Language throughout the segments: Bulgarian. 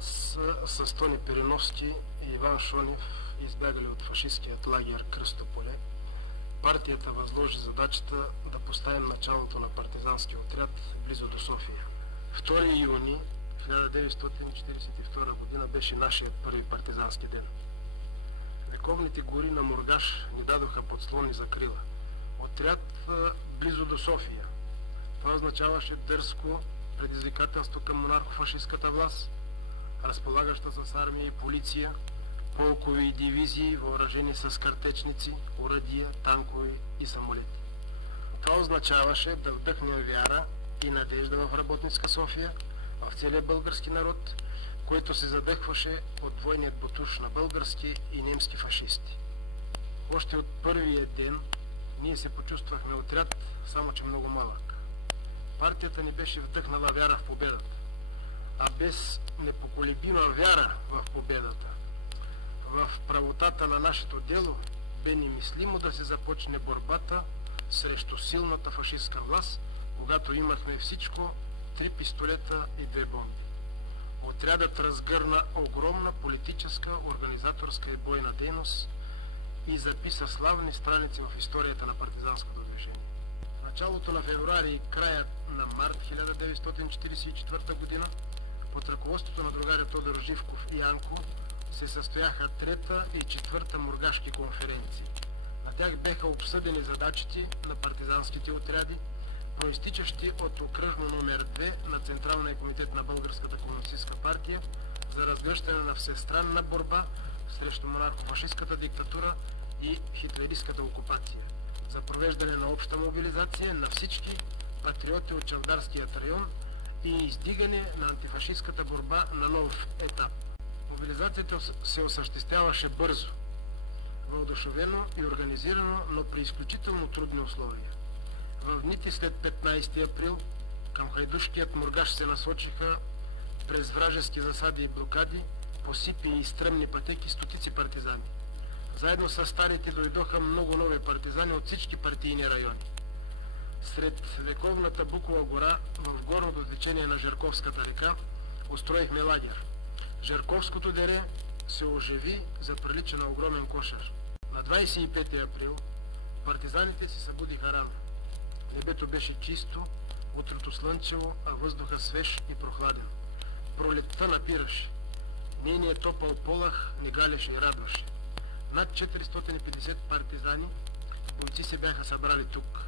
час с Тони Переновски и Иван Шонев, избягали от фашистският лагер Кръстополе, партията възложи задачата да поставим началото на партизански отряд близо до София. 2 юни 1942 година беше нашият първи партизански ден. Вековните гори на Мургаш ни дадоха подслон и закрила. Отряд близо до София. Това означаваше дързко предизвикателство към монархо-фашистката власт, разполагаща с армия и полиция, полкови и дивизии, въоръжени с картечници, оръдия, танкови и самолети. Това означаваше да вдъхнем вяра и надежда в работницка София, в целия български народ, който се задъхваше от двойният ботуш на български и немски фашисти. Още от първия ден ние се почувствахме отряд, само че много малък. Партията ни беше вдъхнала вяра в победата, а без непоколебима вяра в победата, в правотата на нашето дело, бе немислимо да се започне борбата срещу силната фашистска власт, когато имахме всичко, 3 пистолета и 2 бомби. Отрядът разгърна огромна политическа, организаторска и бойна дейност и записа славни страници в историята на партизанското движение. В началото на февруари и краят на март 1944 година под ръководството на другаря Тодор Живков и Янко се състояха 3-та и 4-та мургашки конференции. На тях беха обсъдени задачите на партизанските отряди, проистичащи от окръжно номер 2 на Централния комитет на Българската комунистическа партия за разгръщане на всестранна борба срещу монархо-фашистката диктатура и хитлеристската окупация, за провеждане на обща мобилизация на всички патриоти от Чавдарският район и издигане на антифашистката борба на нов етап. Мобилизацията се осъществяваше бързо, въодушевено и организирано, но при изключително трудни условия. В дните след 15 април към хайдушкият Мургаш се насочиха през вражески засади и блокади, по сипи и стръмни пътеки стотици партизани. Заедно с старите дойдоха много нови партизани от всички партийни райони. Сред вековната Букова гора, в горното течение на Жерковската река, устроихме лагер. Жерковското дере се оживи, заприлича на огромен кошар. На 25 април партизаните се събудиха рано. Небето беше чисто, утрото слънчево, а въздуха свеж и прохладен. Пролетта напираше. Нейният топъл полъх ни галеше и радваше. Над 450 партизани, бойци се бяха събрали тук.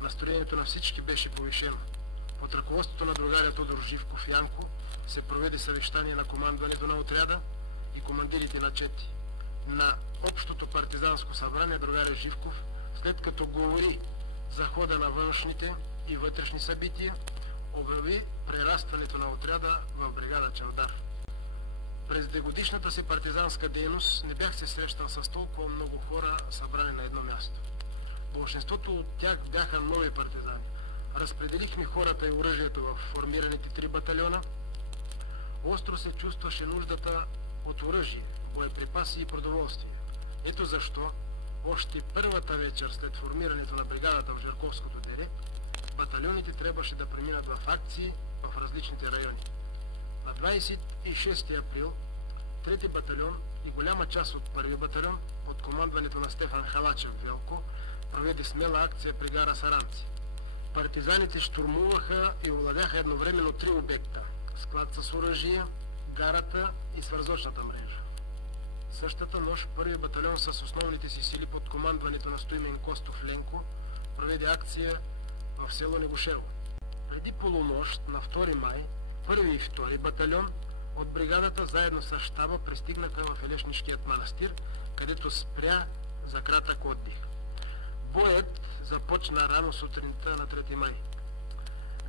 Настроението на всички беше повишено. Под ръководството на другаря Тодор Живков и Янко се проведе съвещание на командването на отряда и командирите на чети. На общото партизанско събрание другаря Живков, след като говори за хода на външните и вътрешни събития, обяви прерастването на отряда в бригада Чавдар. През 2-годишната си партизанска дейност не бях се срещал с толкова много хора, събрани на едно място. Большинството от тях бяха нови партизани. Разпределихме хората и оръжието в формираните 3 батальона. Остро се чувстваше нуждата от оръжие, боеприпаси и продоволствие. Ето защо още първата вечер след формирането на бригадата в Жерковското дере, батальоните трябваше да преминат в акции в различните райони. На 26 април 3-ти батальон и голяма част от 1-ви батальон под командването на Стефан Халачев Велко проведе смела акция при гара Саранци. Партизаните штурмуваха и овладяха едновременно 3 обекта – склад с оръжие, гарата и свързочната мрежа. Същата нощ 1-ви батальон с основните си сили под командването на Стоймен Костов Ленко проведе акция в село Негушево. Преди полунощ на 2 май 1-ви и 2-и батальон от бригадата заедно с щаба пристигнаха в Елешнишкият манастир, където спря за кратък отдих. Боят започна рано сутринта на 3 май.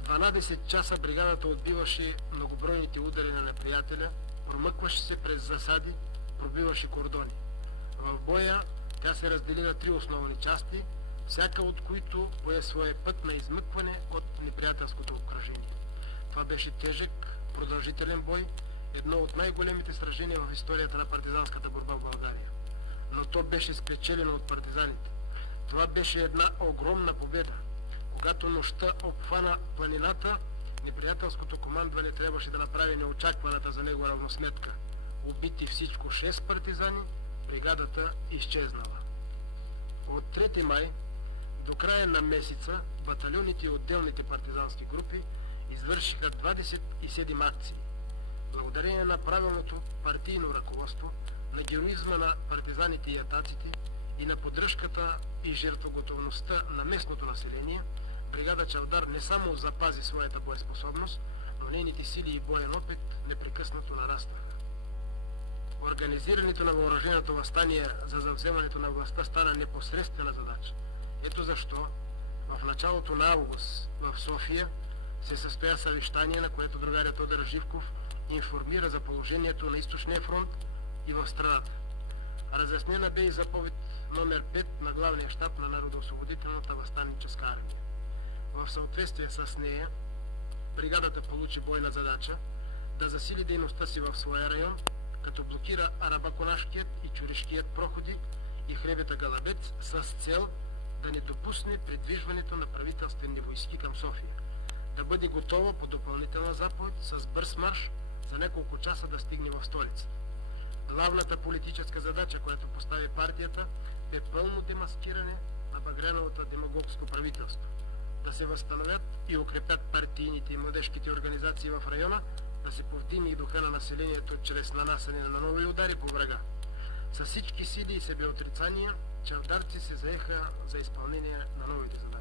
12 часа бригадата отбиваше многобройните удари на неприятеля, промъкваше се през засади, пробиваше кордони. В боя тя се раздели на 3 основни части, всяка от които пое своя път на измъкване от неприятелското обкръжение. Това беше тежък, продължителен бой, едно от най-големите сражения в историята на партизанската борба в България. Но то беше спечелено от партизаните. Това беше една огромна победа. Когато нощта обхвана планината, неприятелското командване трябваше да направи неочакваната за него равносметка. Убити всичко 6 партизани, бригадата изчезнала. От 3 май до края на месеца батальоните и отделните партизански групи извършиха 27 акции. Благодарение на правилното партийно ръководство, на героизма на партизаните и атаците и на поддръжката и жертвоготовността на местното население, бригада Чавдар не само запази своята боеспособност, но нейните сили и боен опит непрекъснато нарастаха. Организирането на въоръженото въстание за завземането на властта стана непосредствена задача. Ето защо в началото на август в София се състоя съвещание, на което другарят Тодор Живков информира за положението на източния фронт и в страната. Разяснена бе и заповед номер 5 на главния щаб на Народоосвободителната въстанническа армия. В съответствие с нея, бригадата получи бойна задача да засили дейността си в своя район, като блокира Арабаконашкият и Чуришкият проходи и хребета Галабец с цел да не допусне придвижването на правителствени войски към София, да бъде готова по допълнителна заповед с бърз марш за няколко часа да стигне в столицата. Главната политическа задача, която постави партията, бе пълно демаскиране на Багряновото демагогско правителство, да се възстановят и укрепят партийните и младежките организации в района, да се повдигне и духа на населението чрез нанасяне на нови удари по врага. С всички сили и себеотрицания, чавдарци се заеха за изпълнение на новите задачи.